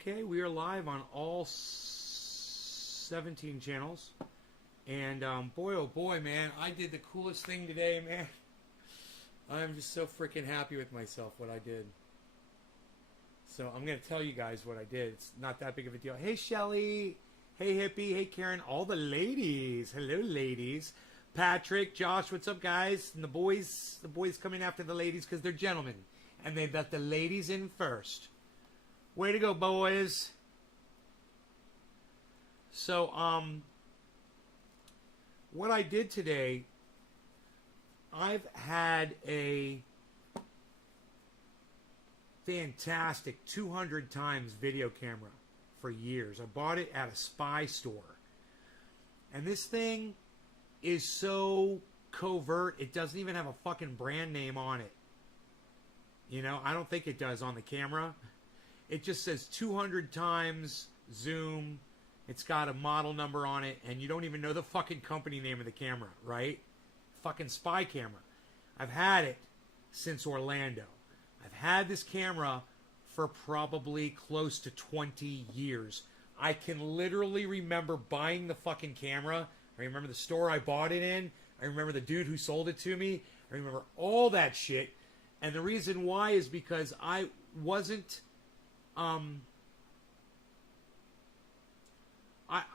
Okay, we are live on all 17 channels. And boy, oh boy, man, I did the coolest thing today, man. I'm just so freaking happy with myself, what I did. So I'm going to tell you guys what I did. It's not that big of a deal. Hey, Shelly. Hey, Hippie. Hey, Karen. All the ladies. Hello, ladies. Patrick, Josh, what's up, guys? And the boys coming after the ladies because they're gentlemen. And they let the ladies in first. Way to go, boys. So, what I did today, I've had a fantastic 200 times video camera for years. I bought it at a spy store. And this thing is so covert, it doesn't even have a fucking brand name on it. You know, I don't think it does on the camera. It just says 200 times zoom. It's got a model number on it, and you don't even know the fucking company name of the camera, right? Fucking spy camera. I've had it since Orlando. I've had this camera for probably close to 20 years. I can literally remember buying the fucking camera. I remember the store I bought it in. I remember the dude who sold it to me. I remember all that shit. And the reason why is because I wasn't...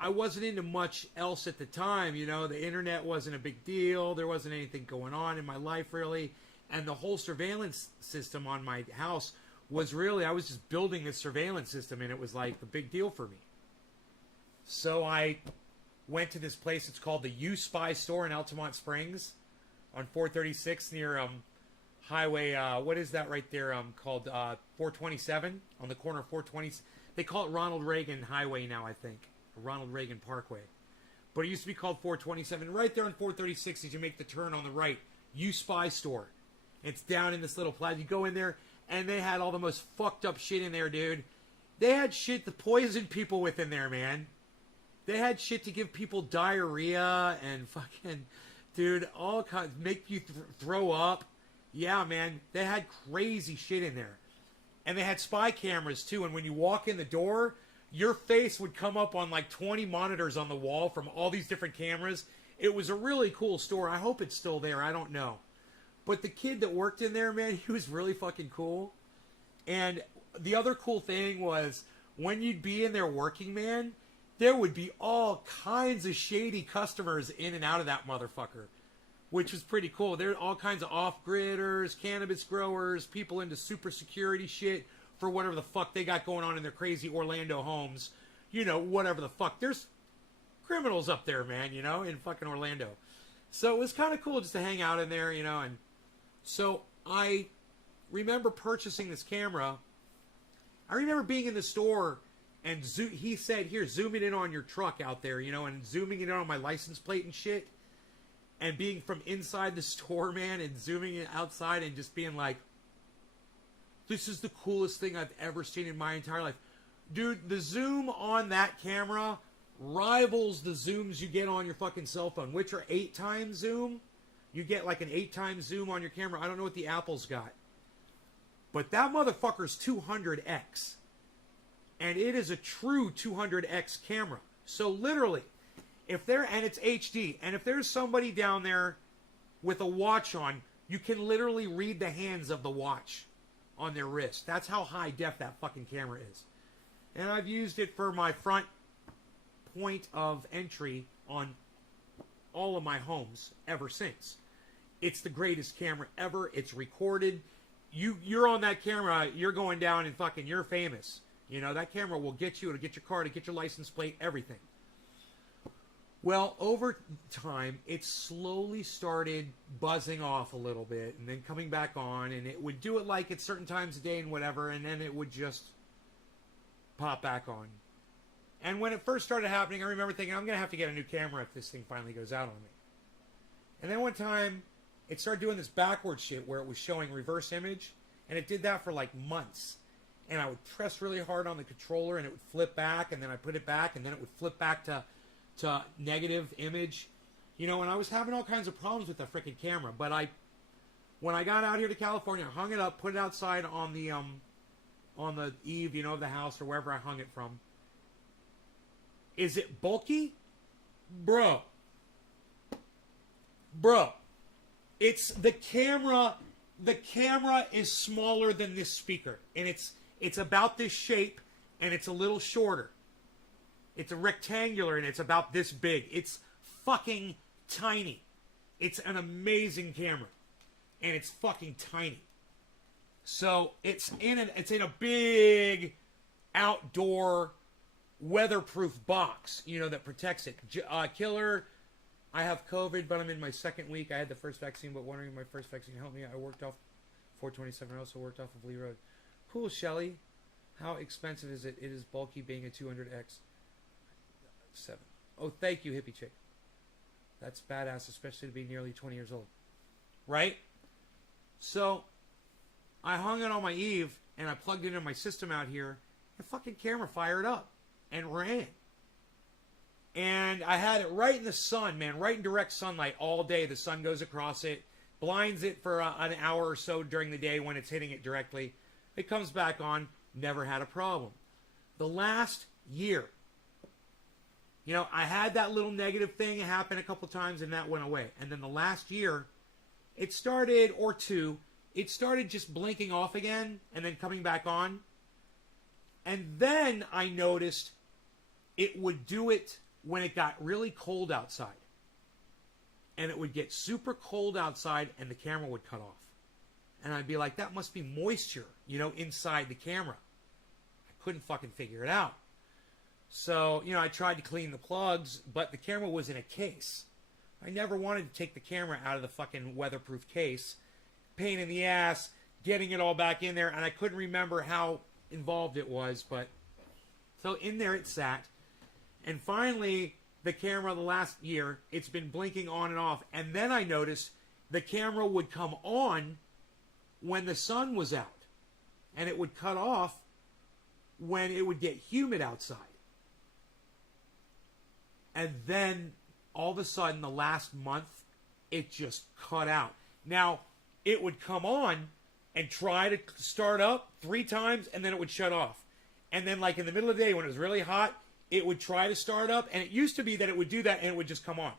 I wasn't into much else at the time, you know. The internet wasn't a big deal. There wasn't anything going on in my life, really. And the whole surveillance system on my house was really, I was just building this surveillance system, and it was like the big deal for me. So I went to this place. It's called the U Spy store in Altamont Springs on 436 near Highway, what is that right there, called 427 on the corner of 420. They call it Ronald Reagan Highway now, I think. Ronald Reagan Parkway. But it used to be called 427. Right there on 436 as you make the turn on the right, U Spy store. It's down in this little plaza. You go in there, and they had all the most fucked up shit in there, dude. They had shit to poison people with in there, man. They had shit to give people diarrhea and fucking, dude, all kinds, make you throw up. Yeah, man, they had crazy shit in there. And they had spy cameras, too. And when you walk in the door, your face would come up on like 20 monitors on the wall from all these different cameras. It was a really cool store. I hope it's still there. I don't know. But the kid that worked in there, man, he was really fucking cool. And the other cool thing was when you'd be in there working, man, there would be all kinds of shady customers in and out of that motherfucker, which was pretty cool. There are all kinds of off-gridders, cannabis growers, people into super security shit for whatever the fuck they got going on in their crazy Orlando homes. You know, whatever the fuck. There's criminals up there, man, you know, in fucking Orlando. So it was kind of cool just to hang out in there, you know. And so I remember purchasing this camera. I remember being in the store and he said, here, zoom it in on your truck out there, you know, and zooming it in on my license plate and shit. And being from inside the store, man, and zooming it outside and just being like, this is the coolest thing I've ever seen in my entire life. Dude, the zoom on that camera rivals the zooms you get on your fucking cell phone, which are 8 times zoom. You get like an 8 times zoom on your camera. I don't know what the Apple's got. But that motherfucker's 200x. And it is a true 200x camera. So literally, and it's HD, and if there's somebody down there with a watch on, you can literally read the hands of the watch on their wrist. That's how high def that fucking camera is. And I've used it for my front point of entry on all of my homes ever since. It's the greatest camera ever. It's recorded. You're on that camera, you're going down and fucking, you're famous. You know, that camera will get you, it'll get your car, to get your license plate, everything. Well, over time, it slowly started buzzing off a little bit and then coming back on, and it would do it like at certain times of day and whatever, and then it would just pop back on. And when it first started happening, I remember thinking, I'm going to have to get a new camera if this thing finally goes out on me. And then one time, it started doing this backward shit where it was showing reverse image, and it did that for like months. And I would press really hard on the controller, and it would flip back, and then I put it back, and then it would flip back to negative image, you know, and I was having all kinds of problems with that freaking camera. But when I got out here to California, I hung it up, put it outside on the on the eave, you know, of the house or wherever I hung it from. Is it bulky? Bro. It's the camera. The camera is smaller than this speaker. And it's about this shape, and it's a little shorter. It's a rectangular, and it's about this big. It's fucking tiny. It's an amazing camera. And it's fucking tiny. So it's in a big outdoor weatherproof box, you know, that protects it. Killer, I have COVID, but I'm in my second week. I had the first vaccine, but wondering if my first vaccine helped me. I worked off 427. I also worked off of Lee Road. Cool, Shelly. How expensive is it? It is bulky, being a 200X. 7. Oh, thank you, hippie chick. That's badass, especially to be nearly 20 years old. Right? So, I hung it on my eave, and I plugged it into my system out here. The fucking camera fired up and ran. And I had it right in the sun, man, right in direct sunlight all day. The sun goes across it, blinds it for an hour or so during the day when it's hitting it directly. It comes back on, never had a problem. The last year, you know, I had that little negative thing happen a couple times, and that went away. And then the last year, it started, or two, it started just blinking off again and then coming back on. And then I noticed it would do it when it got really cold outside. And it would get super cold outside and the camera would cut off. And I'd be like, that must be moisture, you know, inside the camera. I couldn't fucking figure it out. So, you know, I tried to clean the plugs, but the camera was in a case. I never wanted to take the camera out of the fucking weatherproof case. Pain in the ass, getting it all back in there, and I couldn't remember how involved it was, but so in there it sat. And finally, the camera, the last year, it's been blinking on and off. And then I noticed the camera would come on when the sun was out. And it would cut off when it would get humid outside. And then, all of a sudden, the last month, it just cut out. Now, it would come on and try to start up 3 times, and then it would shut off. And then, like, in the middle of the day when it was really hot, it would try to start up, and it used to be that it would do that, and it would just come on.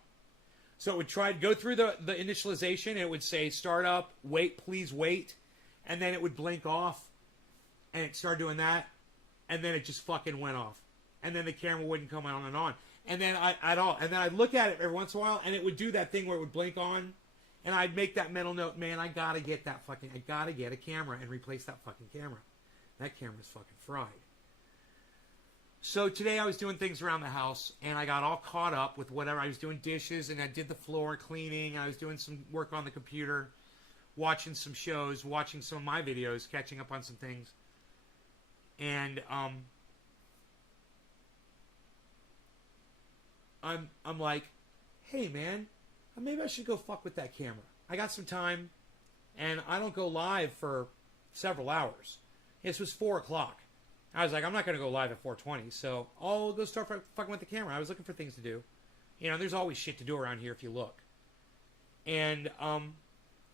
So it would try to go through the initialization, and it would say, start up, wait, please wait, and then it would blink off, and it started doing that, and then it just fucking went off. And then the camera wouldn't come on and on. And then I'd look at it every once in a while, and it would do that thing where it would blink on, and I'd make that mental note, man, I gotta get a camera and replace that fucking camera. That camera's fucking fried. So today I was doing things around the house, and I got all caught up with whatever. I was doing dishes, and I did the floor cleaning. I was doing some work on the computer, watching some shows, watching some of my videos, catching up on some things. And I'm like, hey man, maybe I should go fuck with that camera. I got some time, and I don't go live for several hours. This was 4 o'clock. I was like, I'm not going to go live at 4:20, so I'll go start fucking with the camera. I was looking for things to do. You know, there's always shit to do around here if you look. And I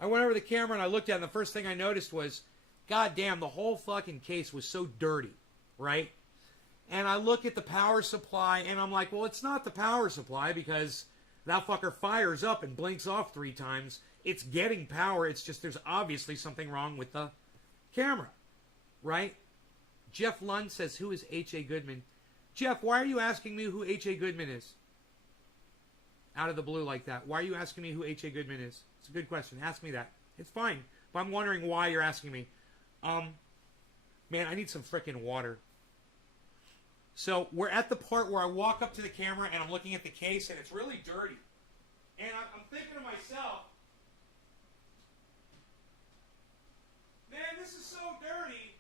went over the camera, and I looked at it, and the first thing I noticed was, god damn, the whole fucking case was so dirty, right? And I look at the power supply, and I'm like, well, it's not the power supply, because that fucker fires up and blinks off 3 times. It's getting power. It's just there's obviously something wrong with the camera, right? Jeff Lund says, who is H.A. Goodman? Jeff, why are you asking me who H.A. Goodman is? Out of the blue like that. Why are you asking me who H.A. Goodman is? It's a good question. Ask me that. It's fine. But I'm wondering why you're asking me. Man, I need some frickin' water. So we're at the part where I walk up to the camera and I'm looking at the case and it's really dirty. And I'm thinking to myself, man, this is so dirty.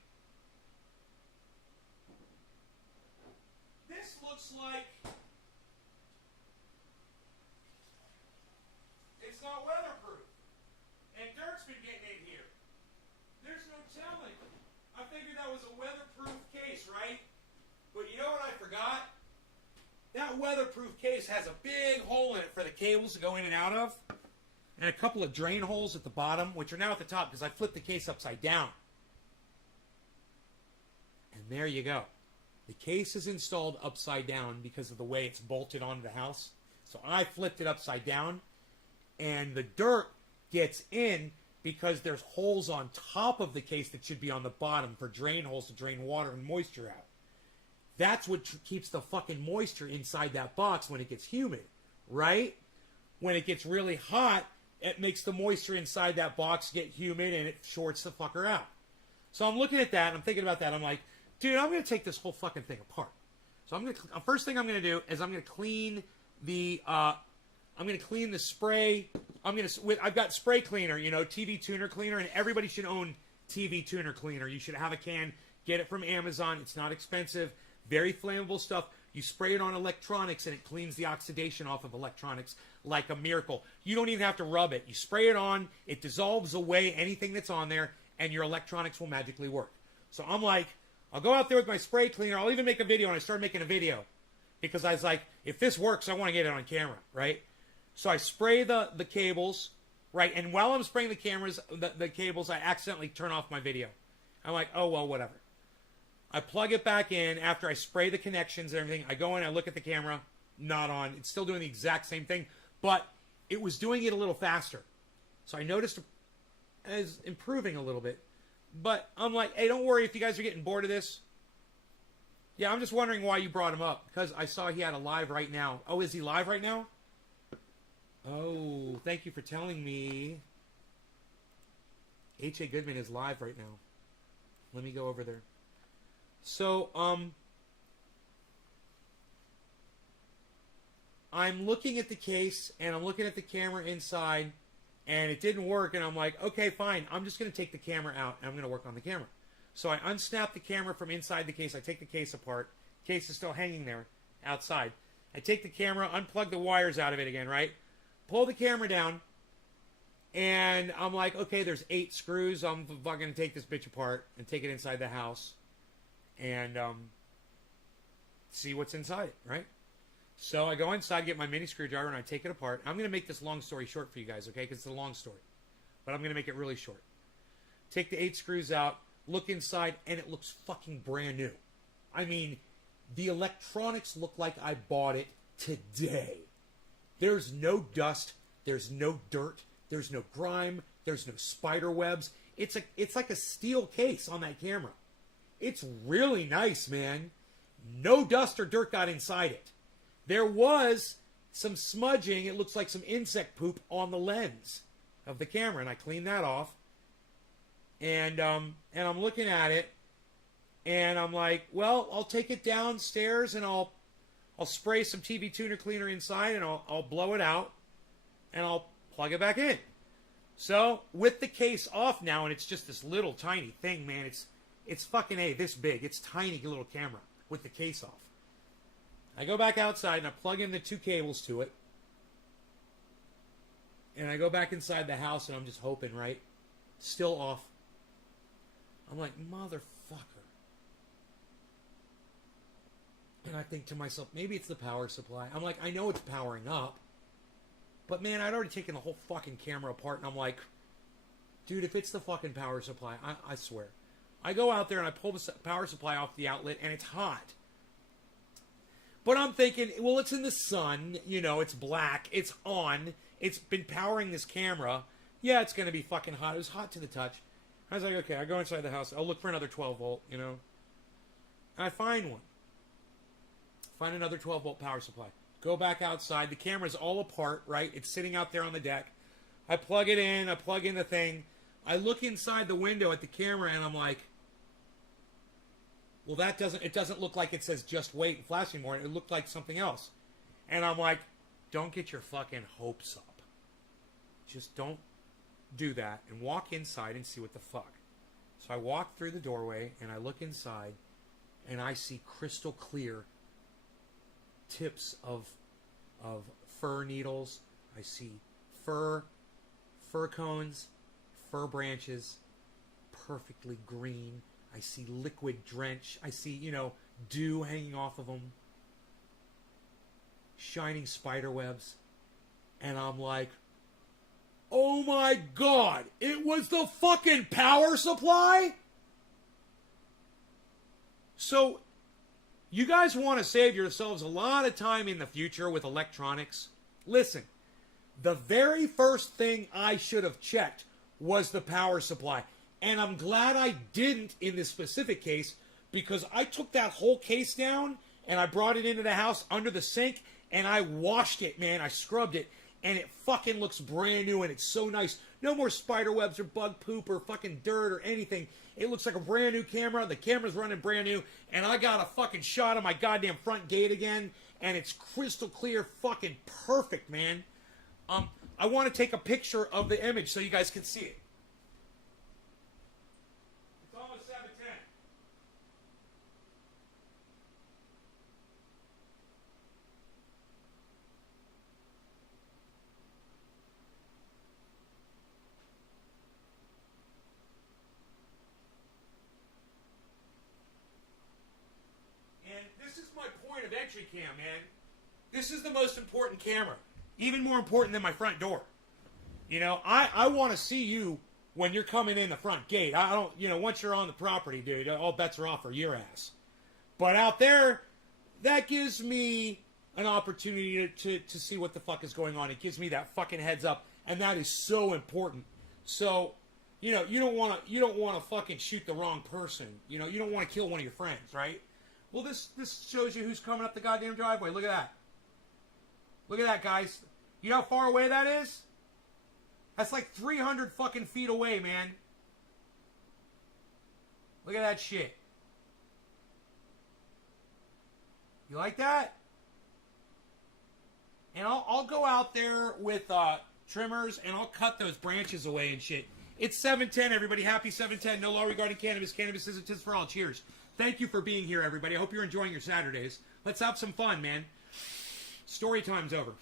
This looks like it's not weatherproof. And dirt's been getting in here. There's no telling. I figured that was a weatherproof case, right? But you know what I forgot? That weatherproof case has a big hole in it for the cables to go in and out of. And a couple of drain holes at the bottom, which are now at the top because I flipped the case upside down. And there you go. The case is installed upside down because of the way it's bolted onto the house. So I flipped it upside down, and the dirt gets in because there's holes on top of the case that should be on the bottom for drain holes to drain water and moisture out. That's what keeps the fucking moisture inside that box when it gets humid, right? When it gets really hot, it makes the moisture inside that box get humid and it shorts the fucker out. So I'm looking at that and I'm thinking about that. I'm like, dude, I'm going to take this whole fucking thing apart. So first thing I'm going to do is I'm going to clean the spray. I've got spray cleaner, TV tuner cleaner, and everybody should own TV tuner cleaner. You should have a can. Get it from Amazon. It's not expensive. Very flammable stuff. You spray it on electronics and it cleans the oxidation off of electronics like a miracle. You don't even have to rub it. You spray it on, it dissolves away anything that's on there, and your electronics will magically work. So I'm like, I'll go out there with my spray cleaner. I'll even make a video, and I started making a video because I was like, if this works, I want to get it on camera, right? So I spray the cables, right? And while I'm spraying the cables, I accidentally turn off my video. I'm like, oh, well, whatever. I plug it back in after I spray the connections and everything. I go in, I look at the camera, not on. It's still doing the exact same thing, but it was doing it a little faster. So I noticed as improving a little bit. But I'm like, hey, don't worry if you guys are getting bored of this. Yeah, I'm just wondering why you brought him up, because I saw he had a live right now. Oh, is he live right now? Oh, thank you for telling me. H.A. Goodman is live right now. Let me go over there. So, I'm looking at the case, and I'm looking at the camera inside, and it didn't work, and I'm like, okay, fine, I'm just going to take the camera out, and I'm going to work on the camera. So I unsnap the camera from inside the case, I take the case apart, the case is still hanging there, outside. I take the camera, unplug the wires out of it again, right? Pull the camera down, and I'm like, okay, there's 8 screws, I'm fucking going to take this bitch apart, and take it inside the house. And see what's inside it, right? So I go inside, get my mini screwdriver, and I take it apart. I'm going to make this long story short for you guys, okay? Because it's a long story. But I'm going to make it really short. Take the 8 screws out, look inside, and it looks fucking brand new. I mean, the electronics look like I bought it today. There's no dust. There's no dirt. There's no grime. There's no spider webs. It's like a steel case on that camera. It's really nice, man. No dust or dirt got inside it. There was some smudging. It looks like some insect poop on the lens of the camera, and I cleaned that off. And I'm looking at it, and I'm like, well, I'll take it downstairs, and I'll spray some TV tuner cleaner inside, and I'll blow it out, and I'll plug it back in. So with the case off now, and it's just this little tiny thing, man. It's fucking this big. It's tiny little camera with the case off. I go back outside and I plug in the 2 cables to it. And I go back inside the house and I'm just hoping, right? Still off. I'm like, motherfucker. And I think to myself, maybe it's the power supply. I'm like, I know it's powering up. But man, I'd already taken the whole fucking camera apart. And I'm like, dude, if it's the fucking power supply, I swear. I go out there and I pull the power supply off the outlet and it's hot. But I'm thinking, well, it's in the sun. It's black. It's on. It's been powering this camera. Yeah, it's going to be fucking hot. It was hot to the touch. I was like, okay, I go inside the house. I'll look for another 12 volt, And I find one. Find another 12 volt power supply. Go back outside. The camera's all apart, right? It's sitting out there on the deck. I plug it in. I plug in the thing. I look inside the window at the camera and I'm like, well, it doesn't look like it says just wait and flash anymore. It looked like something else. And I'm like, don't get your fucking hopes up. Just don't do that and walk inside and see what the fuck. So I walk through the doorway and I look inside and I see crystal clear tips of fir needles. I see fir cones, fir branches, perfectly green. I see liquid drench. I see, dew hanging off of them. Shining spider webs. And I'm like, oh my God, it was the fucking power supply? So, you guys want to save yourselves a lot of time in the future with electronics? Listen, the very first thing I should have checked was the power supply. And I'm glad I didn't in this specific case, because I took that whole case down and I brought it into the house under the sink and I washed it, man. I scrubbed it and it fucking looks brand new and it's so nice. No more spider webs or bug poop or fucking dirt or anything. It looks like a brand new camera. The camera's running brand new and I got a fucking shot of my goddamn front gate again and it's crystal clear, fucking perfect, man. I want to take a picture of the image so you guys can see it. It's almost 7:10. And this is my point of entry cam, man. This is the most important camera. Even more important than my front door. You know, I want to see you when you're coming in the front gate. I don't, you know, once you're on the property, dude, all bets are off for your ass. But out there, that gives me an opportunity to see what the fuck is going on. It gives me that fucking heads up, and that is so important. So, you know, you don't want to fucking shoot the wrong person. You know, you don't want to kill one of your friends, right? Well, this shows you who's coming up the goddamn driveway. Look at that. Look at that, guys. You know how far away that is? That's like 300 fucking feet away, man. Look at that shit. You like that? And I'll go out there with trimmers and I'll cut those branches away and shit. It's 7:10, everybody. Happy 7:10. No law regarding cannabis. Cannabis is a tis for all. Cheers. Thank you for being here, everybody. I hope you're enjoying your Saturdays. Let's have some fun, man. Story time's over.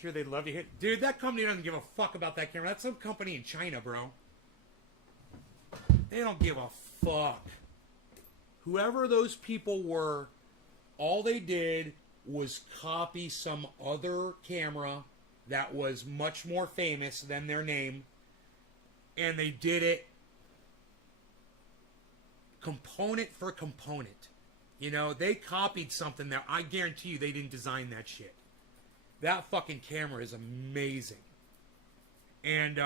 Sure, they'd love to hear. Dude, that company doesn't give a fuck about that camera. That's some company in China, bro. They don't give a fuck. Whoever those people were, all they did was copy some other camera that was much more famous than their name. And they did it component for component. You know, they copied something that I guarantee you they didn't design that shit. That fucking camera is amazing. And,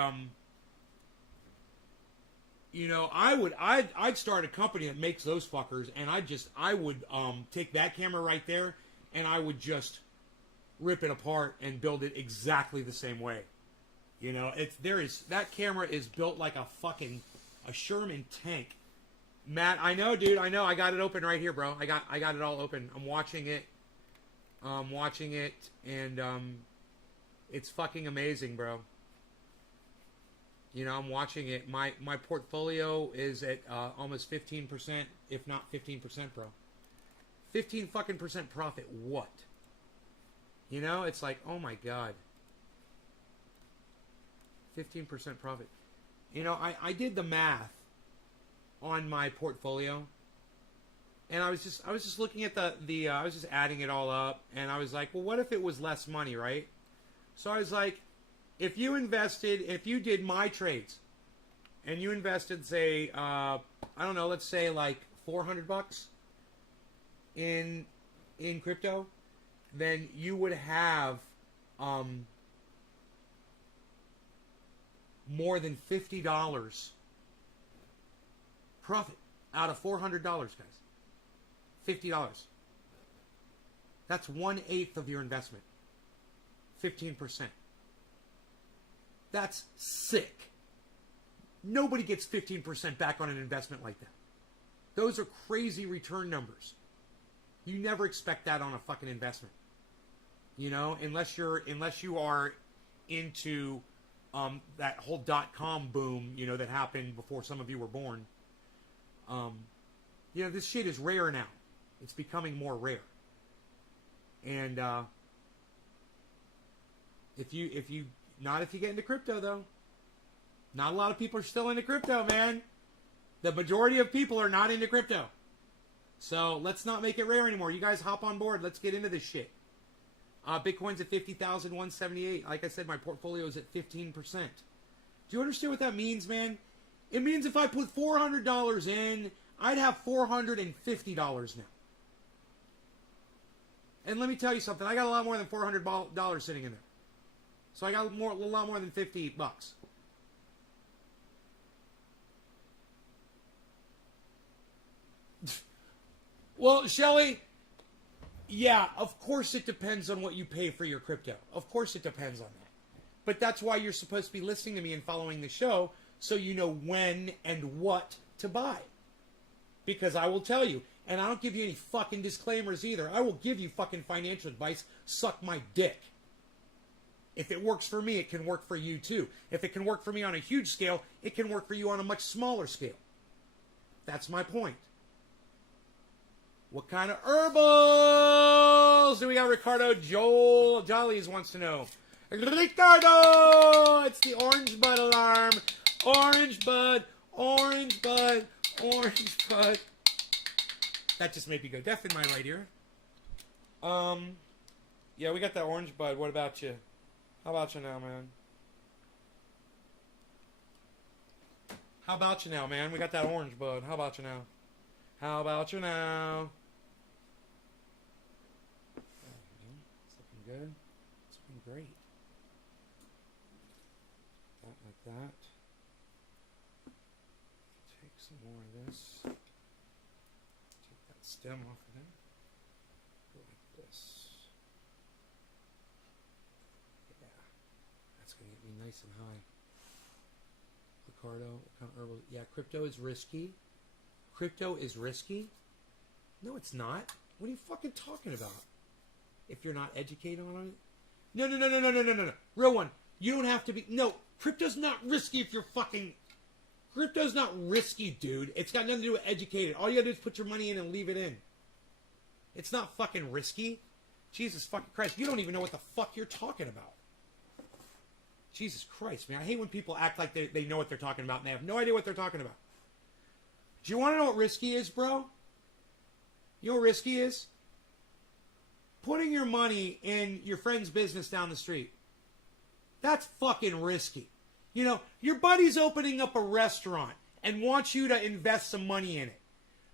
you know, I'd start a company that makes those fuckers, and I would take that camera right there, and I would just rip it apart and build it exactly the same way. You know, that camera is built like a Sherman tank. Matt, I know, dude, I know. I got it open right here, bro. I got it all open. I'm watching it. And it's fucking amazing, bro. You know, I'm watching it. My portfolio is at almost 15%, if not 15%, bro. 15 fucking percent profit. What? You know, it's like, oh my god. 15% profit. You know, I did the math on my portfolio. And I was just looking at I was just adding it all up, and I was like, well, what if it was less money, right? So I was like, if you did my trades, and you invested, say, I don't know, let's say like $400 in crypto, then you would have more than $50 profit out of $400, guys. $50. That's 1/8 of your investment. 15%. That's sick. Nobody gets 15% back on an investment like that. Those are crazy return numbers. You never expect that on a fucking investment. You know, unless you are into that whole .com boom, you know, that happened before some of you were born. You know, this shit is rare now. It's becoming more rare. And if you get into crypto though. Not a lot of people are still into crypto, man. The majority of people are not into crypto. So let's not make it rare anymore. You guys hop on board. Let's get into this shit. Bitcoin's at 50,178. Like I said, my portfolio is at 15%. Do you understand what that means, man? It means if I put $400 in, I'd have $450 now. And let me tell you something. I got a lot more than $400 sitting in there. So I got a lot more than 50 bucks. Well, Shelly, yeah, of course it depends on what you pay for your crypto. Of course it depends on that. But that's why you're supposed to be listening to me and following the show so you know when and what to buy. Because I will tell you, and I don't give you any fucking disclaimers either. I will give you fucking financial advice. Suck my dick. If it works for me, it can work for you too. If it can work for me on a huge scale, it can work for you on a much smaller scale. That's my point. What kind of herbals do we got? Ricardo Jollies wants to know. Ricardo! It's the orange bud alarm. Orange bud, orange bud, orange bud. That just made me go deaf in my right ear. Yeah, we got that orange bud. What about you? How about you now, man? How about you now, man? We got that orange bud. How about you now? How about you now? It's looking good. It's looking great. That like that. Take some more of this. Take that stem off of there. Go like this. Yeah. That's going to get me nice and high. Ricardo, what kind of herbal? Yeah, crypto is risky. Crypto is risky? No, it's not. What are you fucking talking about? If you're not educated on it? No. Real one. You don't have to be... No, crypto's not risky if you're fucking... Crypto's not risky, dude. It's got nothing to do with educated. All you gotta do is put your money in and leave it in. It's not fucking risky. Jesus fucking Christ. You don't even know what the fuck you're talking about. Jesus Christ, man. I hate when people act like they know what they're talking about and they have no idea what they're talking about. Do you want to know what risky is, bro? You know what risky is? Putting your money in your friend's business down the street. That's fucking risky. You know, your buddy's opening up a restaurant and wants you to invest some money in it.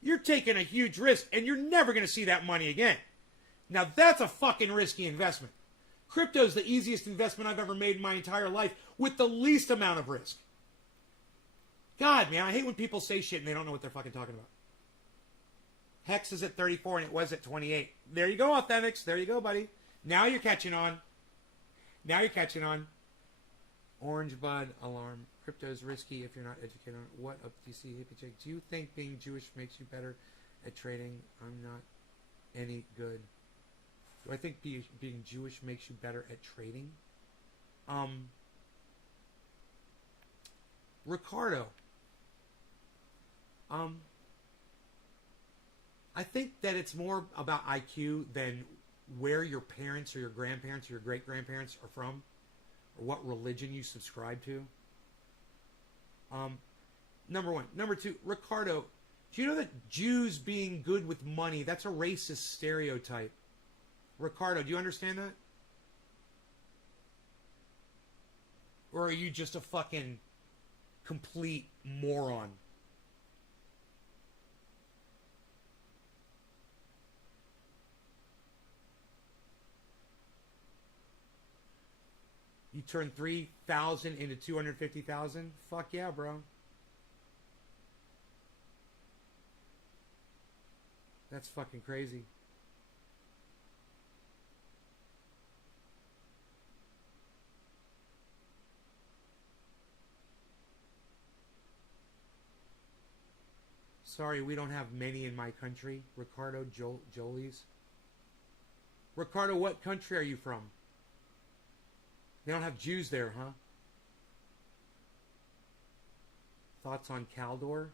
You're taking a huge risk and you're never going to see that money again. Now that's a fucking risky investment. Crypto's the easiest investment I've ever made in my entire life with the least amount of risk. God, man, I hate when people say shit and they don't know what they're fucking talking about. Hex is at 34 and it was at 28. There you go, Authentics. There you go, buddy. Now you're catching on. Now you're catching on. Orange bud alarm. Crypto is risky if you're not educated on it. What up, DC hippie chick? Do you think being Jewish makes you better at trading? I'm not any good. Do I think being Jewish makes you better at trading? Ricardo. I think that it's more about IQ than where your parents or your grandparents or your great-grandparents are from or what religion you subscribe to. Number one. Number two, Ricardo, do you know that Jews being good with money, that's a racist stereotype? Ricardo, do you understand that? Or are you just a fucking complete moron? You turn 3,000 into 250,000? Fuck yeah, bro. That's fucking crazy. Sorry, we don't have many in my country. Ricardo Jolies. Ricardo, what country are you from? They don't have Jews there, huh? Thoughts on Caldor?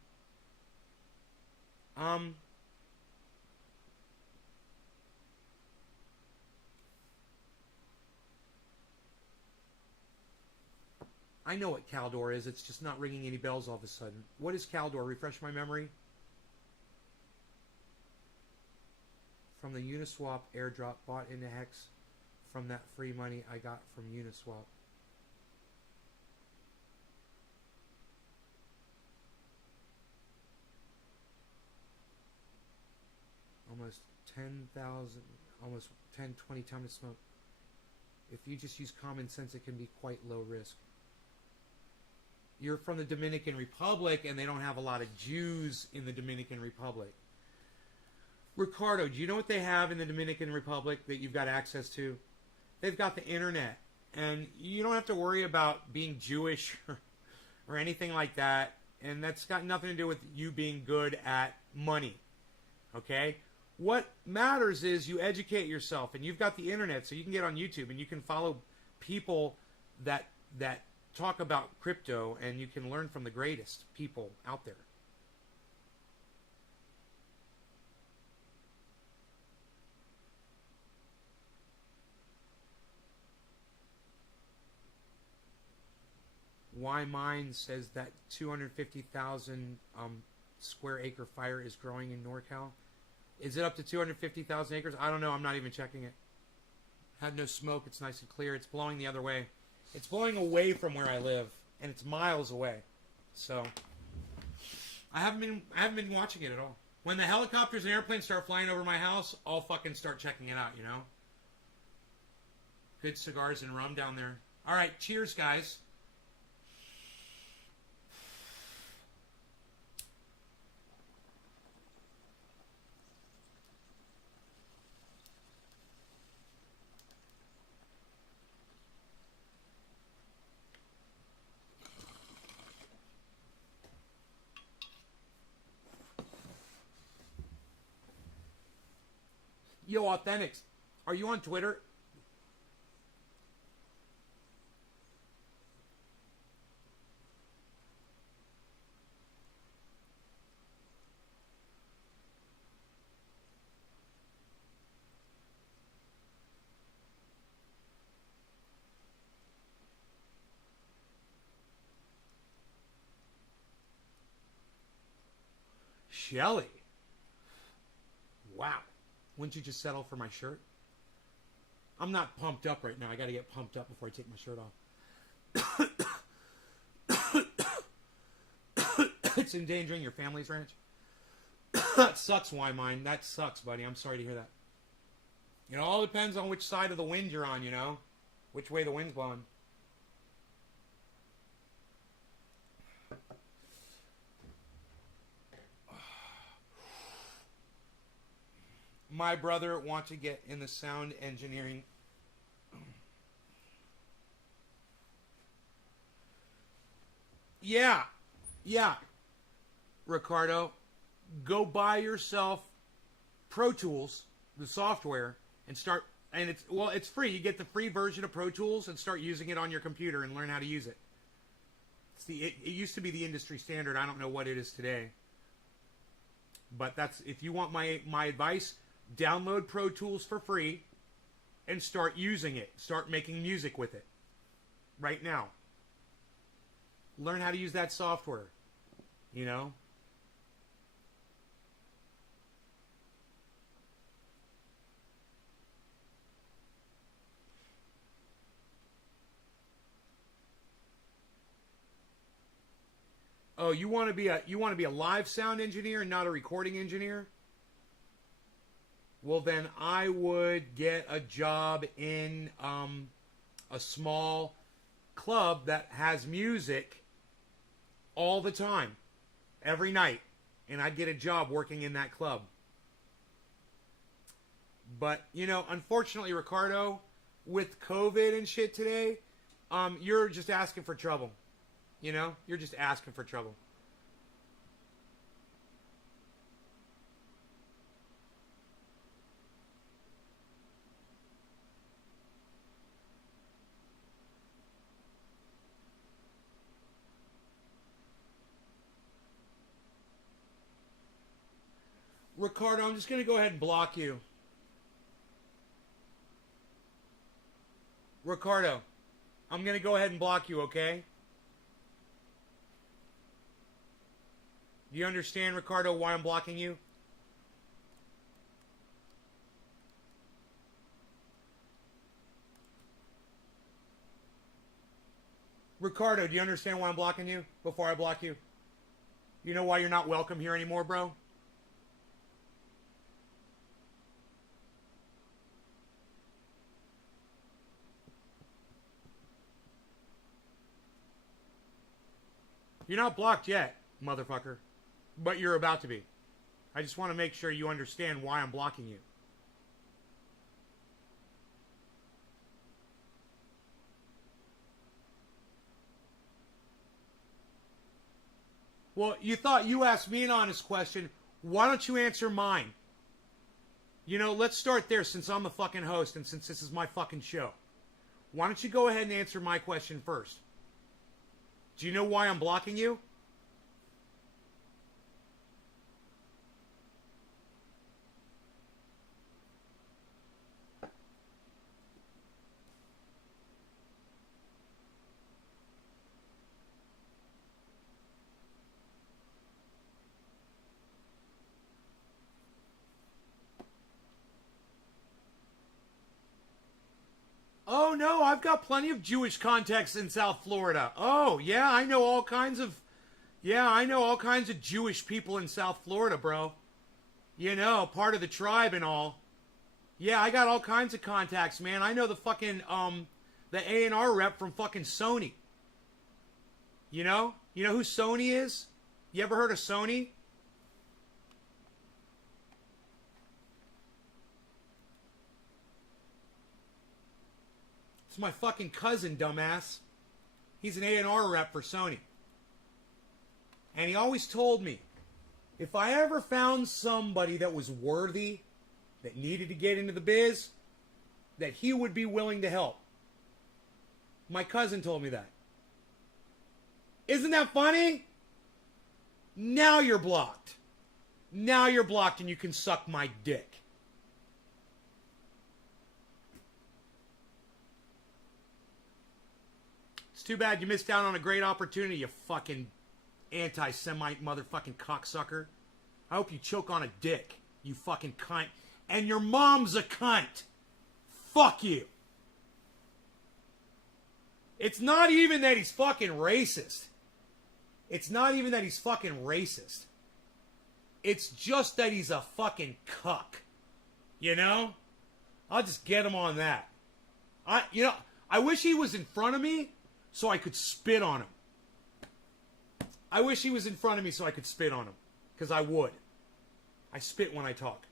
I know what Caldor is. It's just not ringing any bells all of a sudden. What is Caldor? Refresh my memory. From the Uniswap airdrop bought into Hex from that free money I got from Uniswap. Almost 10,000, almost 10, 20 times to smoke. If you just use common sense, it can be quite low risk. You're from the Dominican Republic, and they don't have a lot of Jews in the Dominican Republic. Ricardo, do you know what they have in the Dominican Republic that you've got access to? They've got the internet, and you don't have to worry about being Jewish or anything like that, and that's got nothing to do with you being good at money, okay? What matters is you educate yourself, and you've got the internet, so you can get on YouTube, and you can follow people that talk about crypto, and you can learn from the greatest people out there. Why Mine says that 250,000 square acre fire is growing in NorCal. Is it up to 250,000 acres? I don't know. I'm not even checking it. Had no smoke. It's nice and clear. It's blowing the other way. It's blowing away from where I live, and it's miles away. So I haven't been watching it at all. When the helicopters and airplanes start flying over my house, I'll fucking start checking it out, you know? Good cigars and rum down there. All right, cheers, guys. Yo, Authentics, are you on Twitter? Shelly. Wow. Wouldn't you just settle for my shirt? I'm not pumped up right now. I got to get pumped up before I take my shirt off. It's endangering your family's ranch. That sucks, Why Mine. That sucks, buddy. I'm sorry to hear that. You know, it all depends on which side of the wind you're on, you know? Which way the wind's blowing. My brother wants to get in the sound engineering. Yeah. Ricardo, go buy yourself Pro Tools, the software, and start. And it's free. You get the free version of Pro Tools and start using it on your computer and learn how to use it. It used to be the industry standard. I don't know what it is today. But that's, if you want my advice, download Pro Tools for free and start using it. Start making music with it right now. Learn how to use that software, you know? Oh, you want to be a live sound engineer and not a recording engineer? Well, then I would get a job in a small club that has music all the time, every night, and I'd get a job working in that club. But, you know, unfortunately, Ricardo, with COVID and shit today, you're just asking for trouble. You know, you're just asking for trouble. Ricardo, I'm just going to go ahead and block you. Ricardo, I'm going to go ahead and block you, okay? Do you understand, Ricardo, why I'm blocking you? Ricardo, do you understand why I'm blocking you before I block you? You know why you're not welcome here anymore, bro? You're not blocked yet, motherfucker. But you're about to be. I just want to make sure you understand why I'm blocking you. Well, you thought you asked me an honest question. Why don't you answer mine? You know, let's start there since I'm the fucking host and since this is my fucking show. Why don't you go ahead and answer my question first? Do you know why I'm blocking you? Oh, no, I've got plenty of Jewish contacts in South Florida. Oh, yeah, I know all kinds of... Yeah, I know all kinds of Jewish people in South Florida, bro. You know, part of the tribe and all. Yeah, I got all kinds of contacts, man. I know the fucking, the A&R rep from fucking Sony. You know? You know who Sony is? You ever heard of Sony? It's my fucking cousin, dumbass. He's an A&R rep for Sony. And he always told me, if I ever found somebody that was worthy, that needed to get into the biz, that he would be willing to help. My cousin told me that. Isn't that funny? Now you're blocked. Now you're blocked and you can suck my dick. It's too bad you missed out on a great opportunity, you fucking anti-Semite motherfucking cocksucker. I hope you choke on a dick, you fucking cunt. And your mom's a cunt. Fuck you. It's not even that he's fucking racist. It's not even that he's fucking racist. It's just that he's a fucking cuck. You know? I'll just get him on that. I wish he was in front of me so I could spit on him. I wish he was in front of me so I could spit on him. Because I would. I spit when I talk.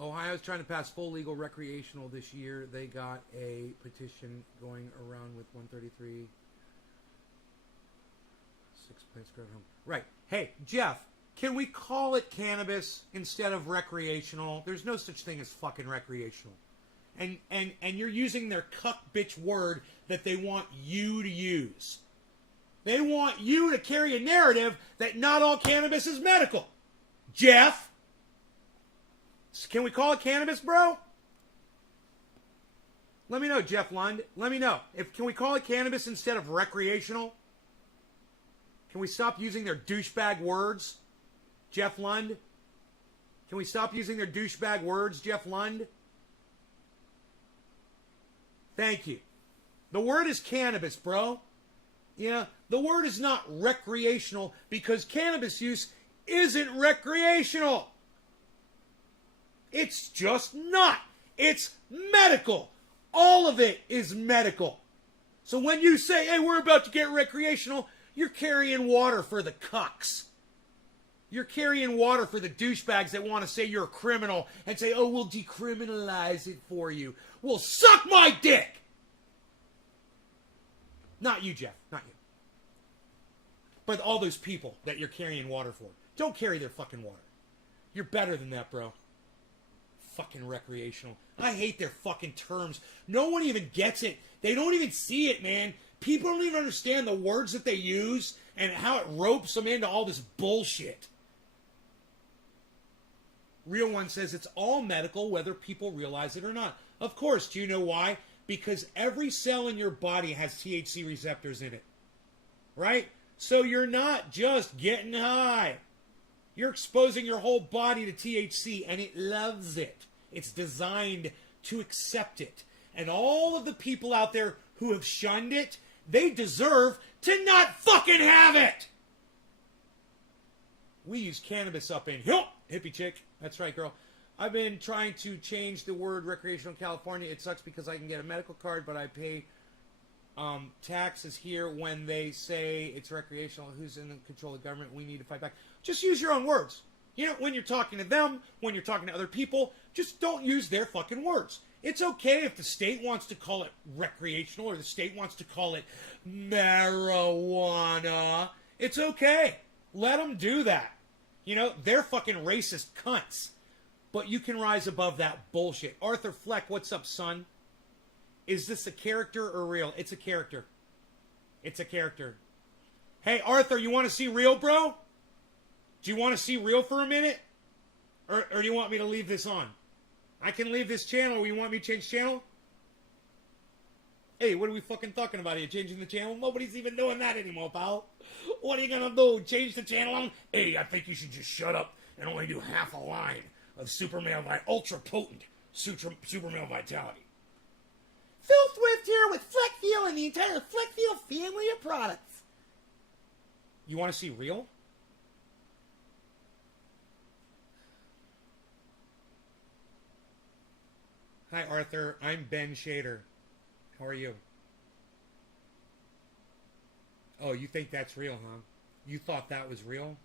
Ohio's trying to pass full legal recreational this year. They got a petition going around with 133. 6 plants grown home. Right. Hey, Jeff, can we call it cannabis instead of recreational? There's no such thing as fucking recreational. And you're using their cuck bitch word that they want you to use. They want you to carry a narrative that not all cannabis is medical. Jeff? Can we call it cannabis, bro? Let me know, Jeff Lund. Let me know. Can we call it cannabis instead of recreational? Can we stop using their douchebag words, Jeff Lund? Can we stop using their douchebag words, Jeff Lund? Thank you. The word is cannabis, bro. Yeah, the word is not recreational because cannabis use isn't recreational. It's just not. It's medical. All of it is medical. So when you say, hey, we're about to get recreational, you're carrying water for the cucks. You're carrying water for the douchebags that want to say you're a criminal and say, oh, we'll decriminalize it for you. Well, suck my dick! Not you, Jeff. Not you. But all those people that you're carrying water for. Don't carry their fucking water. You're better than that, bro. Fucking recreational. I hate their fucking terms. No one even gets it. They don't even see it, man. People don't even understand the words that they use and how it ropes them into all this bullshit. Real One says it's all medical, whether people realize it or not. Of course. Do you know why? Because every cell in your body has THC receptors in it. Right? So you're not just getting high. You're exposing your whole body to THC, and it loves it. It's designed to accept it. And all of the people out there who have shunned it, they deserve to not fucking have it. We use cannabis up in here. Hippie chick. That's right, girl. I've been trying to change the word recreational in California. It sucks because I can get a medical card, but I pay taxes here when they say it's recreational. Who's in control of the government? We need to fight back. Just use your own words. You know, when you're talking to them, when you're talking to other people, just don't use their fucking words. It's okay if the state wants to call it recreational or the state wants to call it marijuana. It's okay. Let them do that. You know, they're fucking racist cunts. But you can rise above that bullshit. Arthur Fleck, what's up, son? Is this a character or real? It's a character. It's a character. Hey, Arthur, you want to see real, bro? Do you want to see real for a minute? Or do you want me to leave this on? I can leave this channel. Or you want me to change channel? Hey, what are we fucking talking about here? Changing the channel? Nobody's even doing that anymore, pal. What are you gonna do? Change the channel? Hey, I think you should just shut up and only do half a line of super male ultra potent super male vitality. Phil Swift here with Fleckfield and the entire Fleckfield family of products. You want to see real? Hi, Arthur. I'm Ben Shader. How are you? Oh, you think that's real, huh? You thought that was real?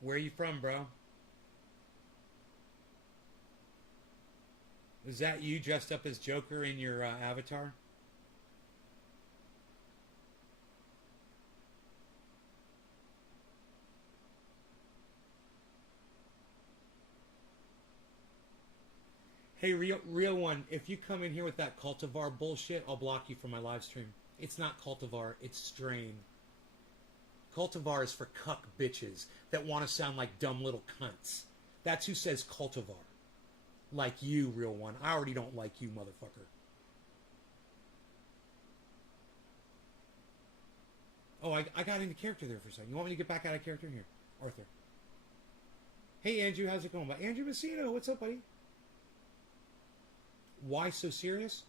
Where are you from, bro? Is that you dressed up as Joker in your avatar? Hey, real one, if you come in here with that cultivar bullshit, I'll block you from my live stream. It's not cultivar, it's strain. Cultivar is for cuck bitches that want to sound like dumb little cunts. That's who says cultivar. Like you, real one. I already don't like you, motherfucker. Oh, I got into character there for a second. You want me to get back out of character here? Arthur. Hey, Andrew, how's it going? Andrew Messino, what's up, buddy? Why so serious?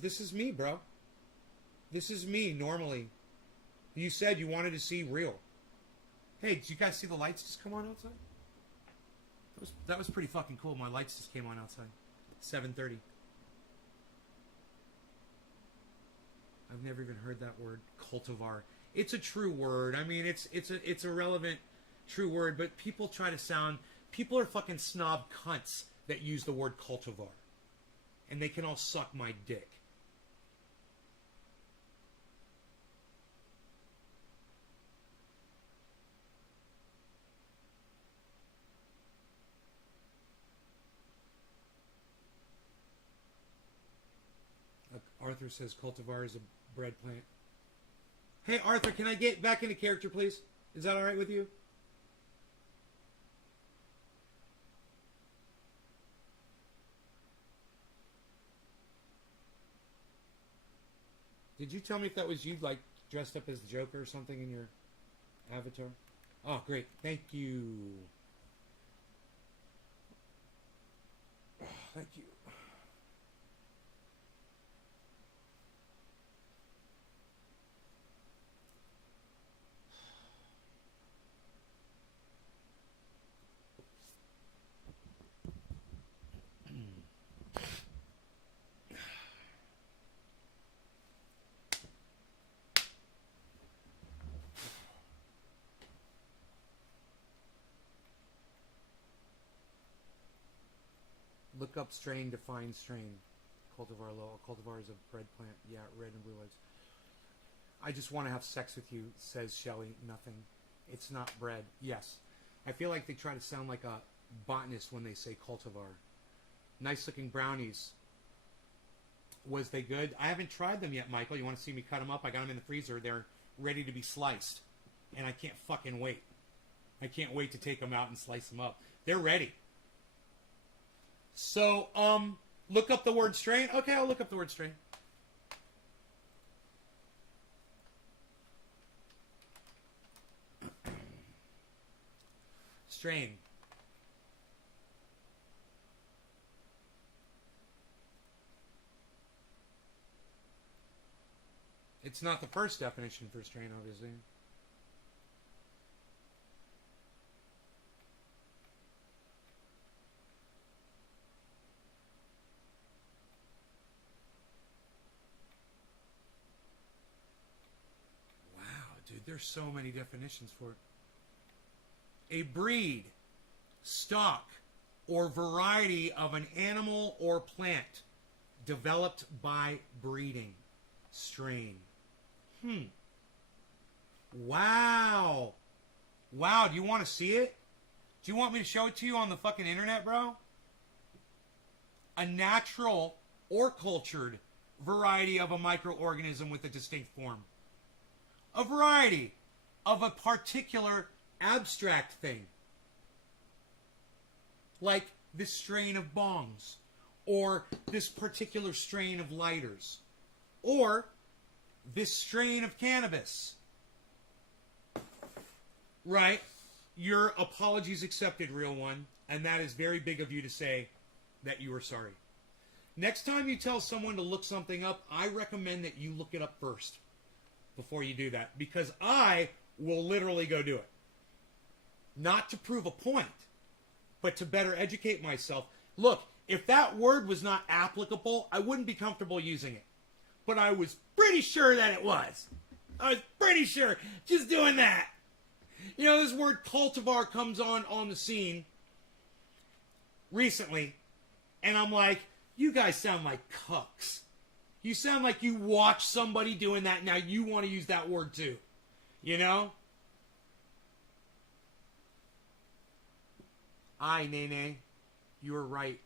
This is me, bro. This is me, normally. You said you wanted to see real. Hey, did you guys see the lights just come on outside? That was pretty fucking cool. My lights just came on outside. 7:30. I've never even heard that word, cultivar. It's a true word. I mean, it's a relevant, true word. But people try to sound. People are fucking snob cunts that use the word cultivar, and they can all suck my dick. Arthur says cultivar is a bread plant. Hey, Arthur, can I get back into character, please? Is that all right with you? Did you tell me if that was you, like, dressed up as the Joker or something in your avatar? Oh, great. Thank you. Oh, thank you. Look up strain, define strain. Cultivar low. Cultivar is a bread plant. Yeah, red and blue lights. I just want to have sex with you, says Shelly. Nothing. It's not bread. Yes. I feel like they try to sound like a botanist when they say cultivar. Nice looking brownies. Was they good? I haven't tried them yet, Michael. You want to see me cut them up? I got them in the freezer. They're ready to be sliced. And I can't fucking wait. I can't wait to take them out and slice them up. They're ready. So, look up the word strain. Okay, I'll look up the word strain. Strain. It's not the first definition for strain, obviously. Wow, dude, there's so many definitions for it. A breed, stock, or variety of an animal or plant developed by breeding. Strain. Wow. Wow, do you want to see it? Do you want me to show it to you on the fucking internet, bro? A natural or cultured variety of a microorganism with a distinct form. A variety of a particular abstract thing. Like this strain of bongs. Or this particular strain of lighters. Or this strain of cannabis. Right? Your apologies accepted, real one. And that is very big of you to say that you are sorry. Next time you tell someone to look something up, I recommend that you look it up first before you do that. Because I will literally go do it. Not to prove a point, but to better educate myself. Look, if that word was not applicable, I wouldn't be comfortable using it. But I was pretty sure that it was. I was pretty sure. Just doing that. You know, this word cultivar comes on the scene recently. And I'm like, you guys sound like cucks. You sound like you watch somebody doing that. Now you want to use that word too. You know? Nene. You were right.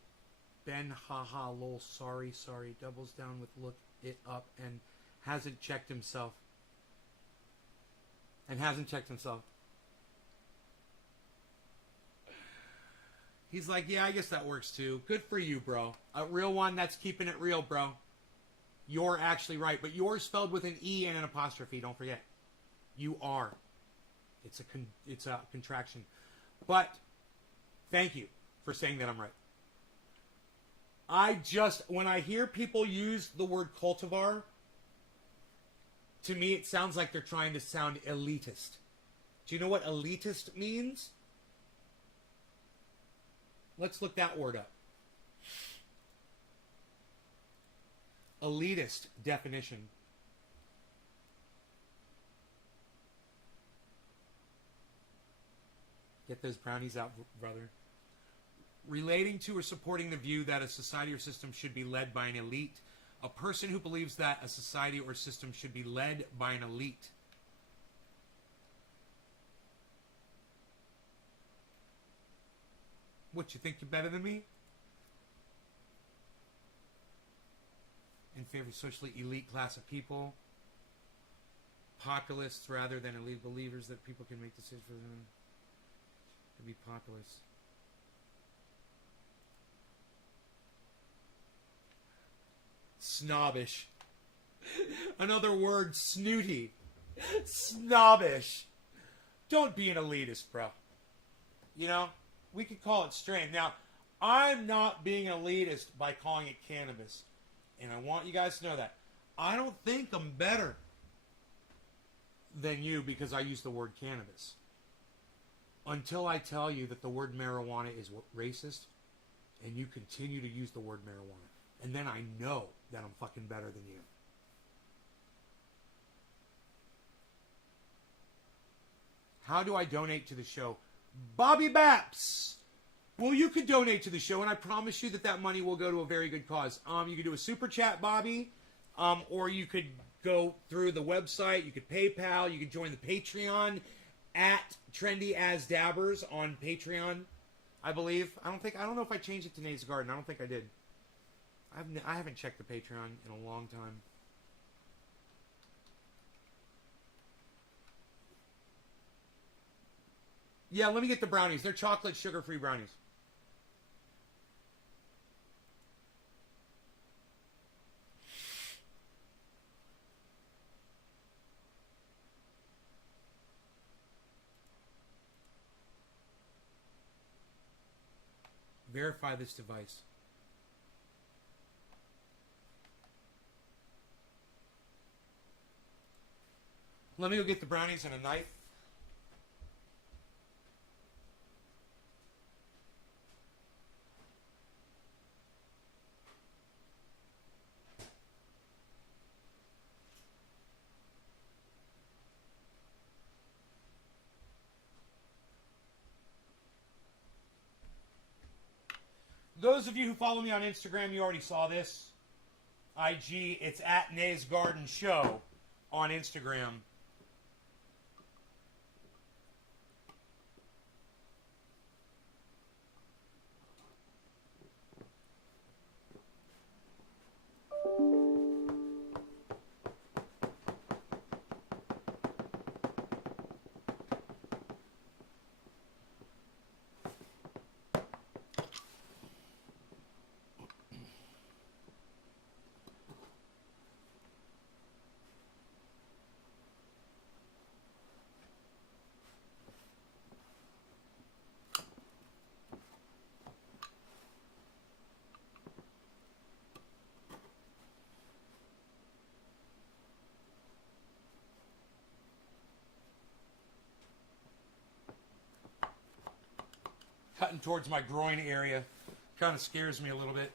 Ben, haha, lol, sorry. Doubles down with look it up and hasn't checked himself. He's like, yeah, I guess that works too. Good for you, bro. A real one that's keeping it real, bro. You're actually right. But you're spelled with an E and an apostrophe. Don't forget. You are. It's a contraction. But thank you for saying that I'm right. When I hear people use the word cultivar, to me it sounds like they're trying to sound elitist. Do you know what elitist means? Let's look that word up. Elitist definition. Get those brownies out, brother. Relating to or supporting the view that a society or system should be led by an elite. A person who believes that a society or system should be led by an elite. What, you think you're better than me? In favor of socially elite class of people. Populists rather than elite believers that people can make decisions for them. To be populist. Snobbish. Another word, snooty. Snobbish. Don't be an elitist, bro. You know, we could call it strain. Now, I'm not being an elitist by calling it cannabis. And I want you guys to know that. I don't think I'm better than you because I use the word cannabis. Until I tell you that the word marijuana is racist, and you continue to use the word marijuana. And then I know that I'm fucking better than you. How do I donate to the show? Bobby Baps! Well, you could donate to the show, and I promise you that that money will go to a very good cause. You could do a super chat, Bobby, or you could go through the website. You could PayPal. You could join the Patreon at Trendy as Dabbers on Patreon. I believe. I don't know if I changed it to Nate's Garden. I don't think I did. I haven't checked the Patreon in a long time. Yeah, let me get the brownies. They're chocolate sugar-free brownies. Verify this device. Let me go get the brownies and a knife. Those of you who follow me on Instagram, you already saw this. IG, it's at Nays Garden Show on Instagram. Cutting towards my groin area. Kind of scares me a little bit.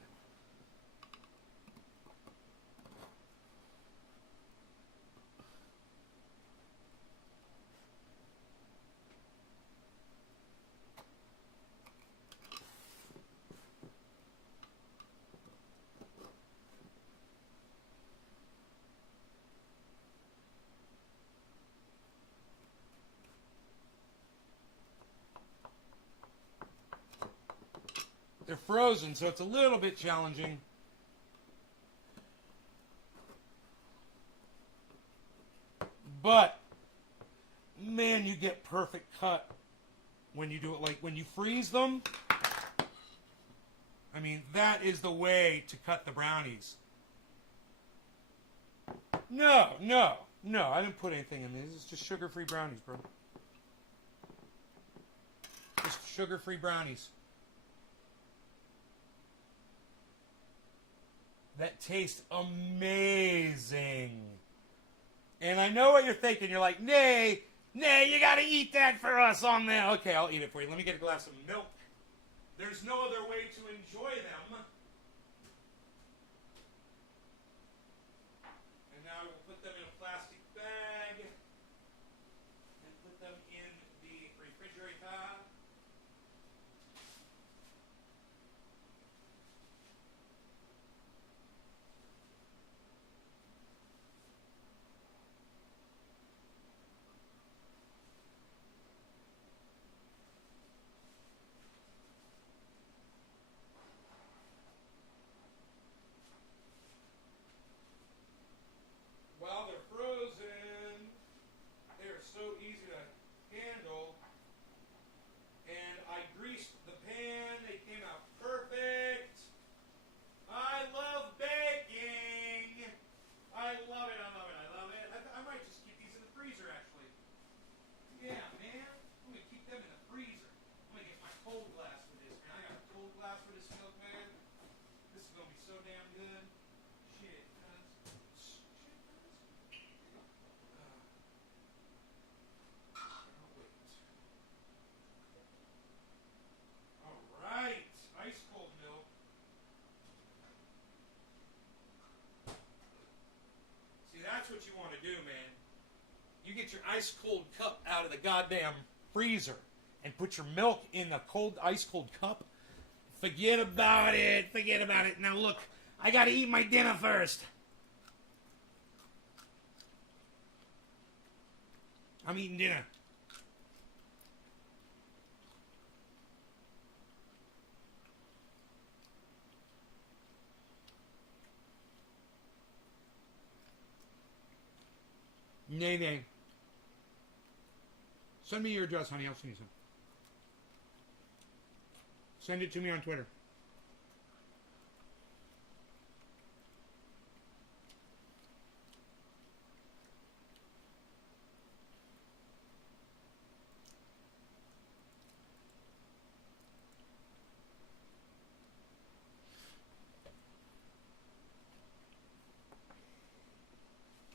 They're frozen, so it's a little bit challenging. But, man, you get perfect cut when you do it. Like, when you freeze them, I mean, that is the way to cut the brownies. No, I didn't put anything in these. It's just sugar-free brownies, bro. Just sugar-free brownies. That tastes amazing. And I know what you're thinking. You're like, Nay, you gotta eat that for us on there. Okay, I'll eat it for you. Let me get a glass of milk. There's no other way to enjoy them. And now we'll put them in a plastic bag and put them in the refrigerator. While they're frozen, they're so easy to handle. And I greased the pan. They came out perfect. I love baking. I love it. I might just keep these in the freezer, actually. Yeah, man. I'm going to keep them in the freezer. I'm going to get my cold glass for this, man. I got a cold glass for this milk, man. This is going to be so damn good. Shit, cuz. Alright, ice cold milk. See, that's what you want to do, man. You get your ice cold cup out of the goddamn freezer and put your milk in a cold, ice cold cup. Forget about it. Now look, I gotta eat my dinner first. I'm eating dinner. Nay, nay. Send me your address, honey. I'll send you some. Send it to me on Twitter.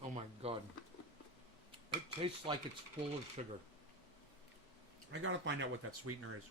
Oh my God. It tastes like it's full of sugar. I gotta find out what that sweetener is.